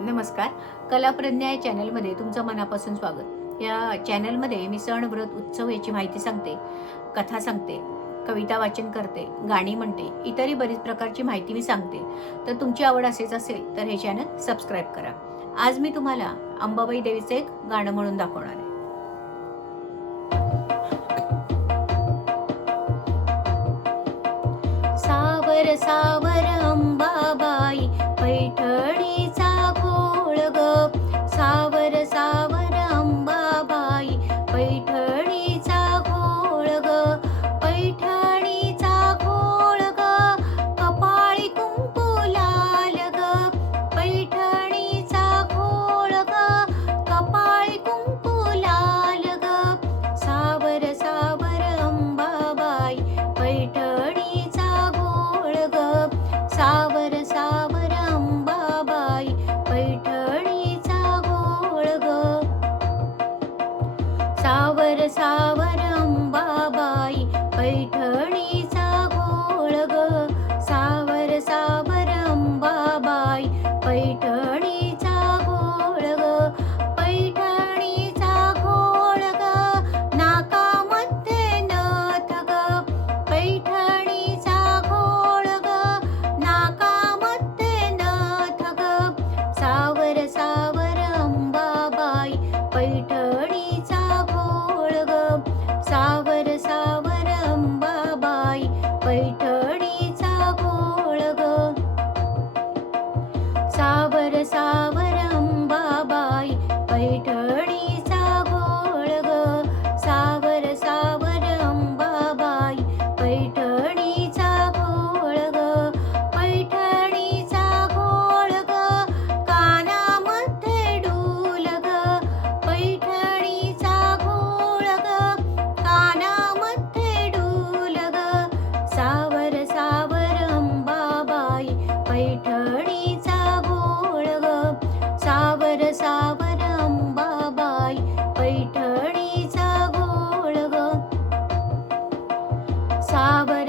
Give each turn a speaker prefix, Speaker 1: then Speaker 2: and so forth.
Speaker 1: नमस्कार. कलाप्रज्ञा या चॅनलमध्ये तुमचं मनापासून स्वागत. या चॅनलमध्ये मी सण व्रत उत्सव याची माहिती सांगते कथा सांगते कविता वाचन करते गाणी म्हणते इतरही बरीच प्रकारची माहिती मी सांगते. तर तुमची आवड असेच असेल तर हे चॅनल सबस्क्राईब करा. आज मी तुम्हाला अंबाबाई देवीचं एक गाणं म्हणून दाखवणार आहे. सावर सावर अंबा sabe